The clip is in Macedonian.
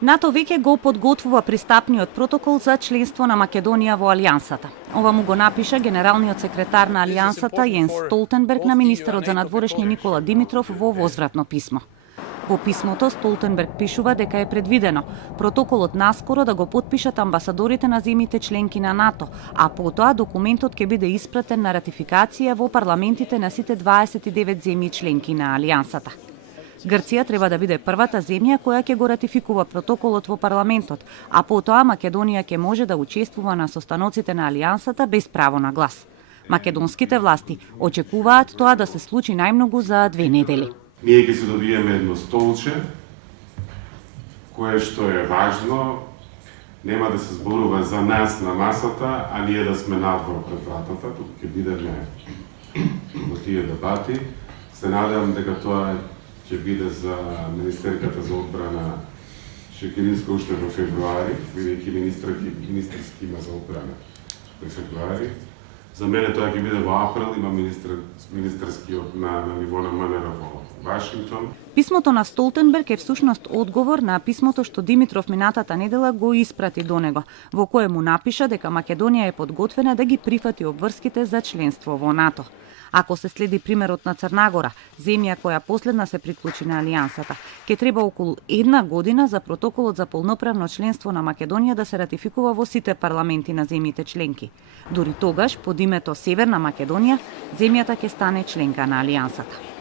НАТО веќе го подготвува пристапниот протокол за членство на Македонија во Алијансата. Ова му го напиша генералниот секретар на Алијансата Јенс Столтенберг на министерот за надворешни Никола Димитров во возвратно писмо. Во писмото Столтенберг пишува дека е предвидено протоколот наскоро да го потпишат амбасадорите на земјите членки на НАТО, а потоа документот ќе биде испратен на ратификација во парламентите на сите 29 земји членки на Алијансата. Грција треба да биде првата земја која ќе го ратификува протоколот во парламентот, а потоа Македонија ќе може да учествува на состаноците на Алијансата без право на глас. Македонските власти очекуваат тоа да се случи најмногу за 2 недели. Ние ќе се добиеме едно столче, кое што е важно, нема да се зборува за нас на масата, а ние да сме надвор пред вратата, туку ќе бидеме во тие дебати. Се надевам дека тоа ќе биде за Министерката за одбрана Шекеринска уште во февруари, бидејќи министерски има за одбрана во февруари. За мене тоа ќе биде во април, има министерскиот на ниво на МНР во Вашингтон. Писмото на Столтенберг е всушност одговор на писмото што Димитров минатата недела го испрати до него, во кое му напиша дека Македонија е подготвена да ги прифати обврските за членство во НАТО. Ако се следи примерот на Црнагора, земја која последна се приклучи на Алијансата, ќе треба околу 1 година за протоколот за полноправно членство на Македонија да се ратификува во сите парламенти на земјите членки. Дури тогаш, под името Северна Македонија, земјата ќе стане членка на Алијансата.